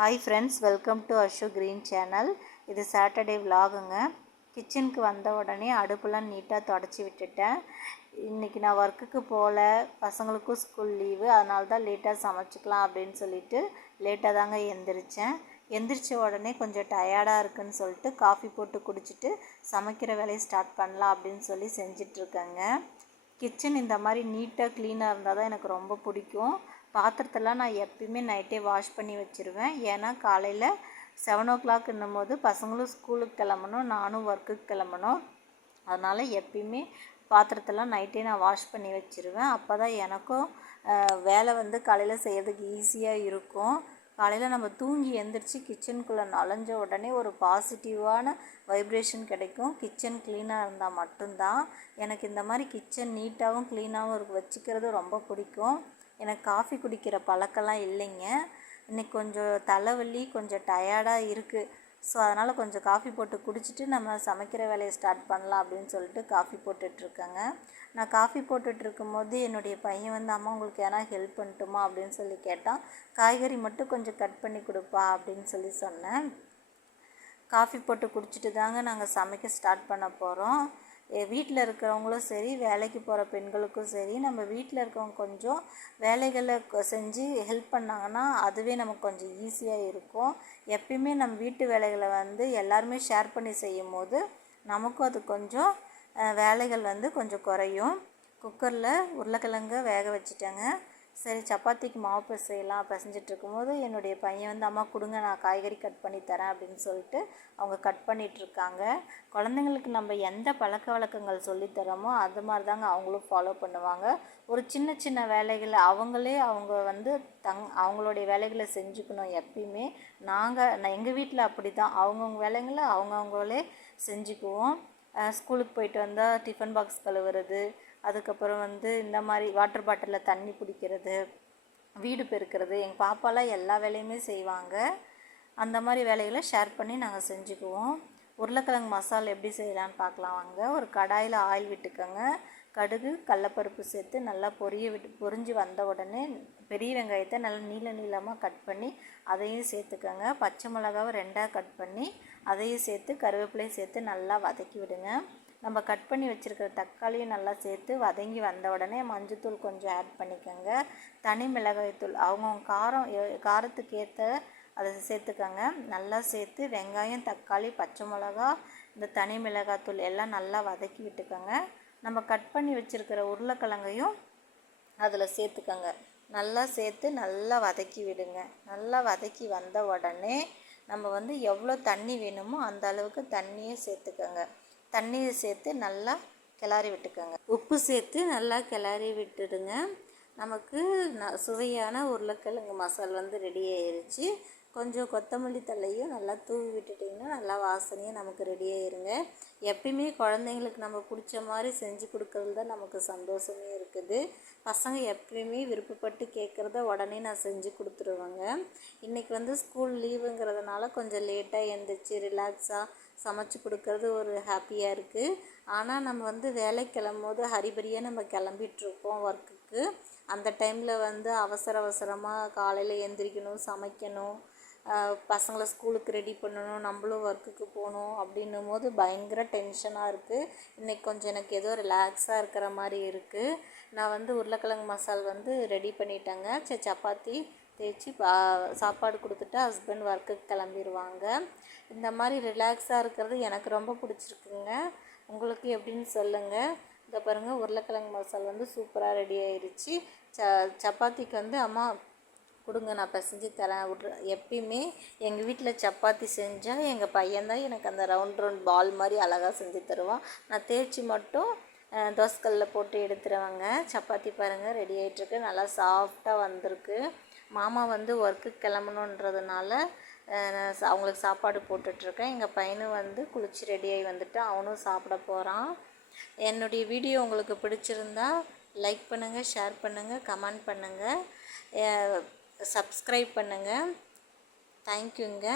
Hi friends, welcome to Ashu green channel. இது Saturday விலாகுங்க. கிச்சனுக்கு வந்த உடனே அடுப்பெல்லாம் நீட்டாக தொடச்சி விட்டுட்டேன். இன்றைக்கி நான் ஒர்க்குக்கு போகல, பசங்களுக்கும் ஸ்கூல் லீவு, அதனால தான் லேட்டாக சமைச்சிக்கலாம் அப்படின்னு சொல்லிட்டு லேட்டாக தாங்க எந்திரிச்சேன். எந்திரிச்ச உடனே கொஞ்சம் டயர்டாக இருக்குன்னு சொல்லிட்டு காஃபி போட்டு குடிச்சிட்டு சமைக்கிற வேலையை ஸ்டார்ட் பண்ணலாம் அப்படின்னு சொல்லி செஞ்சிட்ருக்கேங்க. கிச்சன் இந்த மாதிரி நீட்டாக க்ளீனாக இருந்தால் தான் எனக்கு ரொம்ப பிடிக்கும். பாத்திரத்தெல்லாம் நான் எப்பயுமே நைட்டே வாஷ் பண்ணி வச்சுருவேன். ஏன்னா காலையில் 7 o'clock போது பசங்களும் ஸ்கூலுக்கு கிளம்பணும், நானும் ஒர்க்குக்கு கிளம்பணும். அதனால் எப்பயுமே பாத்திரத்தெல்லாம் நைட்டே நான் வாஷ் பண்ணி வச்சுருவேன். அப்போ தான் எனக்கும் வேலை காலையில் செய்கிறதுக்கு ஈஸியாக இருக்கும். காலையில் நம்ம தூங்கி எந்திரிச்சு கிச்சனுக்குள்ளே நுழைஞ்ச உடனே ஒரு பாசிட்டிவான வைப்ரேஷன் கிடைக்கும். கிச்சன் க்ளீனாக இருந்தால் மட்டும்தான். எனக்கு இந்த மாதிரி கிச்சன் நீட்டாகவும் க்ளீனாகவும் வச்சுக்கிறது ரொம்ப பிடிக்கும். எனக்கு காஃபி குடிக்கிற பழக்கம்லாம் இல்லைங்க. இன்றைக்கி கொஞ்சம் தலைவலி, கொஞ்சம் டயர்டாக இருக்குது. ஸோ அதனால் கொஞ்சம் காஃபி போட்டு குடிச்சிட்டு நம்ம சமைக்கிற வேலையை ஸ்டார்ட் பண்ணலாம் அப்படின்னு சொல்லிட்டு காஃபி போட்டுட்ருக்கேங்க. நான் காஃபி போட்டுட்ருக்கும் போது என்னுடைய பையன் அம்மா உங்களுக்கு எதனா ஹெல்ப் பண்ணட்டுமா அப்படின்னு சொல்லி கேட்டான். காய்கறி மட்டும் கொஞ்சம் கட் பண்ணி கொடுப்பா அப்படின்னு சொல்லி சொன்னேன். காஃபி போட்டு குடிச்சிட்டு தாங்க நாங்கள் சமைக்க ஸ்டார்ட் பண்ண போகிறோம். வீட்டில் இருக்கிறவங்களும் சரி, வேலைக்கு போகிற பெண்களுக்கும் சரி, நம்ம வீட்டில் இருக்கவங்க கொஞ்சம் வேலைகளை செஞ்சு ஹெல்ப் பண்ணாங்கன்னா அதுவே நமக்கு கொஞ்சம் ஈஸியாக இருக்கும். எப்பயுமே நம்ம வீட்டு வேலைகளை எல்லாருமே ஷேர் பண்ணி செய்யும் போது நமக்கும் அது கொஞ்சம் வேலைகள் கொஞ்சம் குறையும். குக்கரில் உருளைக்கிழங்க வேக வச்சுட்டேங்க. சரி, சப்பாத்திக்கு மாவு பிசையலாம். பிசைஞ்சிட்டு இருக்கும்போது என்னுடைய பையன் அம்மா கொடுங்க, நான் காய்கறி கட் பண்ணி தரேன் அப்படின்னு சொல்லிட்டு அவங்க கட் பண்ணிகிட்ருக்காங்க. குழந்தைங்களுக்கு நம்ம எந்த பழக்க வழக்கங்கள் சொல்லித்தரோமோ அது மாதிரி தாங்க அவங்களும் ஃபாலோ பண்ணுவாங்க. ஒரு சின்ன சின்ன வேலைகளை அவங்க அவங்களுடைய வேலைகளை செஞ்சுக்கணும். எப்பயுமே நான் எங்கள் வீட்டில் அப்படி தான், அவங்கவுங்க வேலைகளை அவங்கவுங்களே செஞ்சுக்குவோம். ஸ்கூலுக்கு போயிட்டு வந்தால் டிஃபன் பாக்ஸ் கழுவுறது, அதுக்கப்புறம் இந்த மாதிரி வாட்டர் பாட்டிலில் தண்ணி பிடிக்கிறது, வீடு பெருக்கிறது, எங்கள் பாப்பாலாம் எல்லா வேலையுமே செய்வாங்க. அந்த மாதிரி வேலைகளை ஷேர் பண்ணி நாங்கள் செஞ்சுக்குவோம். உருளைக்கிழங்கு மசாலா எப்படி செய்யலான்னு பார்க்கலாம் வாங்க. ஒரு கடாயில் ஆயில் விட்டுக்கோங்க. கடுகு, கடலப்பருப்பு சேர்த்து நல்லா பொரிஞ்சு வந்த உடனே பெரிய வெங்காயத்தை நல்லா நீளமாக கட் பண்ணி அதையும் சேர்த்துக்கோங்க. பச்சை மிளகாவை 2ஆக கட் பண்ணி அதையும் சேர்த்து கருவேப்பிலையும் சேர்த்து நல்லா வதக்கி விடுங்க. நம்ம கட் பண்ணி வச்சுருக்கிற தக்காளியும் நல்லா சேர்த்து வதங்கி வந்த உடனே மஞ்சத்தூள் கொஞ்சம் ஆட் பண்ணிக்கோங்க. தனி மிளகாய்த்தூள் அவங்கவுங்க காரத்துக்கு ஏற்ற அதை சேர்த்துக்கோங்க. நல்லா சேர்த்து வெங்காயம், தக்காளி, பச்சை மிளகா, இந்த தனி மிளகாய்த்தூள் எல்லாம் நல்லா வதக்கி விட்டுக்கோங்க. நம்ம கட் பண்ணி வச்சுருக்கிற உருளைக்கிழங்கையும் அதில் சேர்த்துக்கோங்க. நல்லா சேர்த்து நல்லா வதக்கி விடுங்க. நல்லா வதக்கி வந்த உடனே நம்ம எவ்வளோ தண்ணி வேணுமோ அந்த அளவுக்கு தண்ணியை சேர்த்துக்கோங்க. தண்ணியை சேர்த்து நல்லா கிளறி விட்டுக்கோங்க. உப்பு சேர்த்து நல்லா கிளறி விட்டுடுங்க. நமக்கு சுவையான உருளைக்கிழங்கு மசாலா ரெடி ஆயிடுச்சு. கொஞ்சம் கொத்தமல்லி தழையும் நல்லா தூவி விட்டுட்டிங்கன்னா நல்லா வாசனையாக நமக்கு ரெடி ஆயிருங்க. எப்பயுமே குழந்தைங்களுக்கு நம்ம பிடிச்ச மாதிரி செஞ்சு கொடுக்கறது தான் நமக்கு சந்தோஷமே இருக்குது. பசங்க எப்பயுமே விருப்பப்பட்டு கேட்குறத உடனே நான் செஞ்சு கொடுத்துருவேங்க. இன்றைக்கி ஸ்கூல் லீவுங்கிறதுனால கொஞ்சம் லேட்டாக எழுந்திரிச்சு ரிலாக்ஸாக சமைச்சு கொடுக்கறது ஒரு ஹாப்பியாக இருக்குது. ஆனால் நம்ம வேலைக்கு கிளம்பும்போது ஹரிபரியாக நம்ம கிளம்பிகிட்ருப்போம் ஒர்க்குக்கு. அந்த டைமில் அவசரமாக காலையில் எந்திரிக்கணும், சமைக்கணும், பசங்களை ஸ்கூலுக்கு ரெடி பண்ணணும், நம்மளும் ஒர்க்குக்கு போகணும் அப்படின்னும் போது பயங்கர டென்ஷனாக இருக்குது. இன்றைக்கி கொஞ்சம் எனக்கு ஏதோ ரிலாக்ஸாக இருக்கிற மாதிரி இருக்குது. நான் உருளைக்கிழங்கு மசால் ரெடி பண்ணிட்டேங்க. சப்பாத்தி தேய்ச்சி சாப்பாடு கொடுத்துட்டு ஹஸ்பண்ட் ஒர்க்குக்கு கிளம்பிடுவாங்க. இந்த மாதிரி ரிலாக்ஸாக இருக்கிறது எனக்கு ரொம்ப பிடிச்சிருக்குங்க. உங்களுக்கு எப்படின்னு சொல்லுங்கள். இந்த பாருங்கள், உருளைக்கிழங்கு மசாலா சூப்பராக ரெடி ஆயிடுச்சு. சப்பாத்திக்கு அம்மா கொடுங்க, நான் பிசைஞ்சு தரேன். எப்பயுமே எங்கள் வீட்டில் சப்பாத்தி செஞ்சால் எங்கள் பையன்தான் எனக்கு அந்த ரவுண்ட் பால் மாதிரி அழகாக செஞ்சு தருவான். நான் தேய்ச்சி மட்டும் தோசைக்கல்லில் போட்டு எடுத்துருவேங்க. சப்பாத்தி பாருங்கள் ரெடி ஆகிட்டுருக்கு. நல்லா சாஃப்டாக வந்திருக்கு. மாமா ஒர்க்குக்கு கிளம்பணுன்றதுனால அவங்களுக்கு சாப்பாடு போட்டுட்ருக்கேன். எங்கள் பையனும் குளிச்சு ரெடியாகி வந்துட்டான். அவனும் சாப்பிட போகிறான். என்னுடைய வீடியோ உங்களுக்கு பிடிச்சிருந்தா லைக் பண்ணுங்கள், ஷேர் பண்ணுங்கள், கமெண்ட் பண்ணுங்கள், சப்ஸ்கிரைப் பண்ணுங்கள். தேங்க்யூங்க.